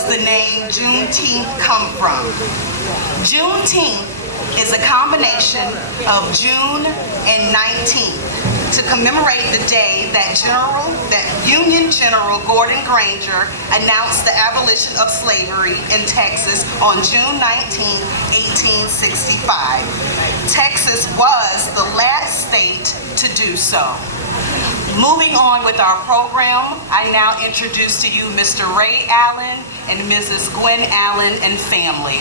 does the name Juneteenth come from? Juneteenth is a combination of June and 19th to commemorate the day that Union General Gordon Granger announced the abolition of slavery in Texas on June 19, 1865. Texas was the last state to do so. Moving on with our program, I now introduce to you Mr. Ray Allen and Mrs. Gwen Allen and family.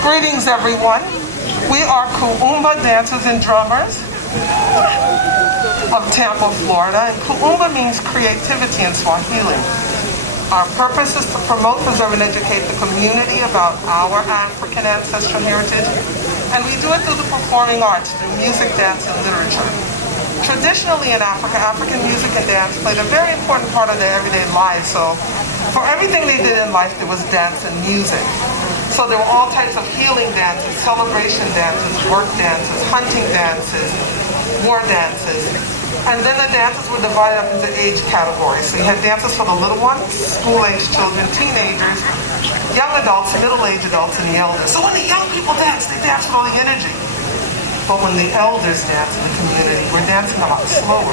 Greetings everyone. We are Kuumba dancers and drummers of Tampa, Florida, and Kuumba means creativity in Swahili. Our purpose is to promote, preserve, and educate the community about our African ancestral heritage, and we do it through the performing arts, through music, dance, and literature. Traditionally in Africa, African music and dance played a very important part of their everyday lives, so for everything they did in life, there was dance and music. So there were all types of healing dances, celebration dances, work dances, hunting dances, war dances. And then the dances were divided up into age categories. So you had dances for the little ones, school-age children, teenagers, young adults, middle-aged adults, and the elders. So when the young people dance, they dance with all the energy. But when the elders dance in the community, we're dancing a lot slower.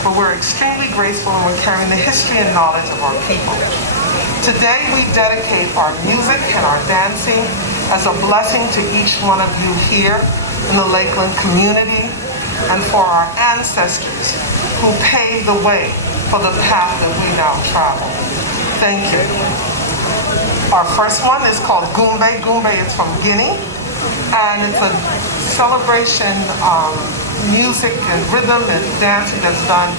But we're extremely graceful and we're carrying the history and knowledge of our people. Today we dedicate our music and our dancing as a blessing to each one of you here in the Lakeland community and for our ancestors who paved the way for the path that we now travel. Thank you. Our first one is called Gumbe. Gumbe is from Guinea, and it's a celebration music and rhythm and dancing that's done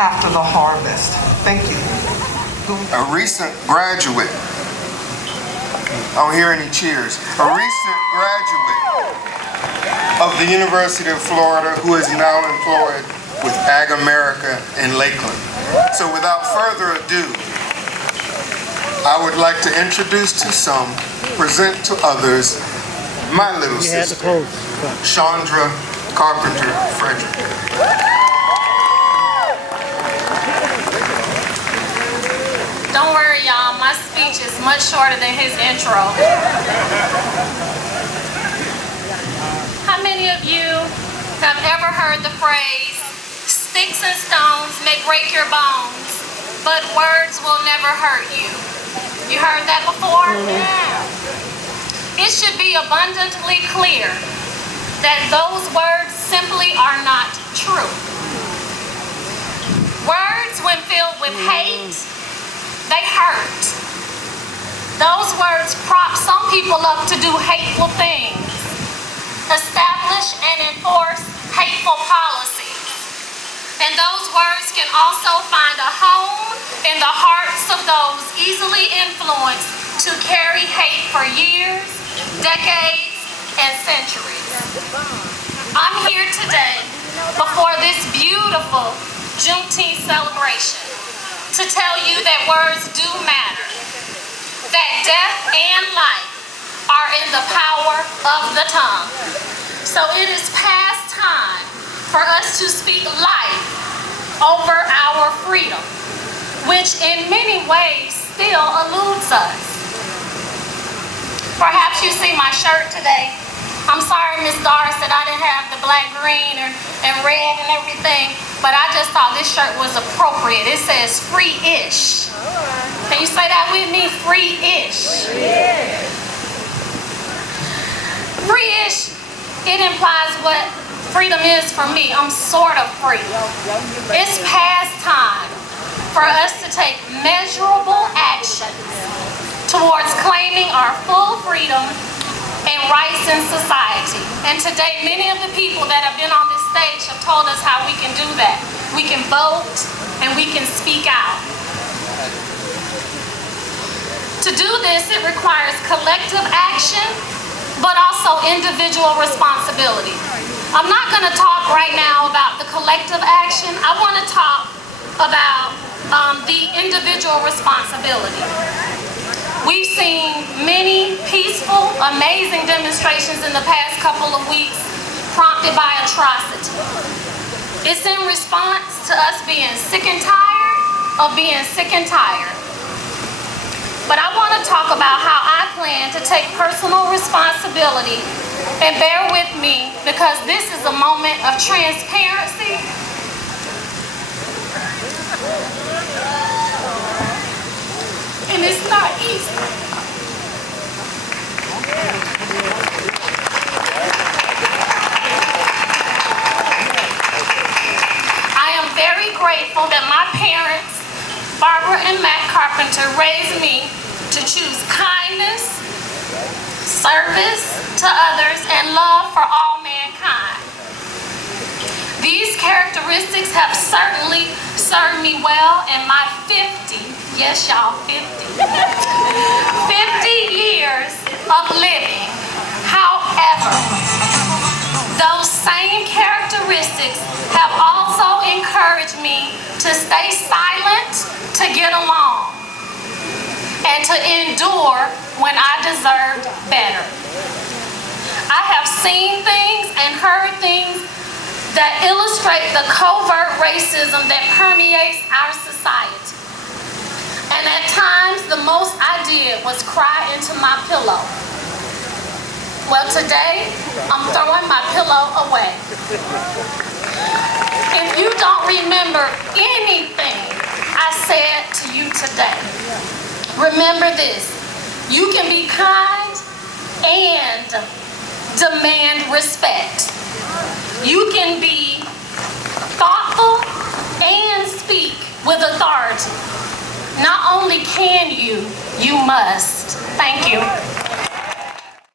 after the harvest. Thank you. A recent graduate, I don't hear any cheers, a recent graduate of the University of Florida who is now employed with Ag America in Lakeland. So without further ado, I would like to introduce to some, present to others, my little sister, Chandra Carpenter Frederick. Don't worry, y'all. My speech is much shorter than his intro. How many of you have ever heard the phrase, sticks and stones may break your bones, but words will never hurt you? You heard that before? Yeah. It should be abundantly clear that those words simply are not true. Words, when filled with hate, they hurt. Those words prop some people up to do hateful things, establish and enforce hateful policies. And those words can also find a home in the hearts of those easily influenced to carry hate for years, decades, and centuries. I'm here today before this beautiful Juneteenth celebration to tell you that words do matter, that death and life are in the power of the tongue. So it is past time for us to speak life over our freedom, which in many ways still eludes us. Perhaps you see my shirt today. I'm sorry, Miss Doris, that I didn't have the black, green, and red and everything, but I just thought this shirt was appropriate. It says free-ish. Can you say that with me? Free-ish. Free-ish, it implies what freedom is for me. I'm sort of free. It's past time for us to take measurable action towards claiming our full freedom and rights in society. And today, many of the people that have been on this stage have told us how we can do that. We can vote and we can speak out. To do this, it requires collective action, but also individual responsibility. I'm not going to talk right now about the collective action. I want to talk about the individual responsibility. We've seen many peaceful, amazing demonstrations in the past couple of weeks prompted by atrocity. It's in response to us being sick and tired of being sick and tired. But I want to talk about how I plan to take personal responsibility, and bear with me because this is a moment of transparency. And it's not easy. I am very grateful that my parents, Barbara and Matt Carpenter, raised me to choose kindness, service to others, and love for all mankind. These characteristics have certainly served me well in my 50, yes y'all, 50 years of living. However, those same characteristics have also encouraged me to stay silent, to get along, and to endure when I deserved better. I have seen things and heard things that illustrate the covert racism that permeates our society. And at times, the most I did was cry into my pillow. Well, today, I'm throwing my pillow away. If you don't remember anything I said to you today, remember this: you can be kind and demand respect. You can be thoughtful and speak with authority. Not only can you, you must. Thank you.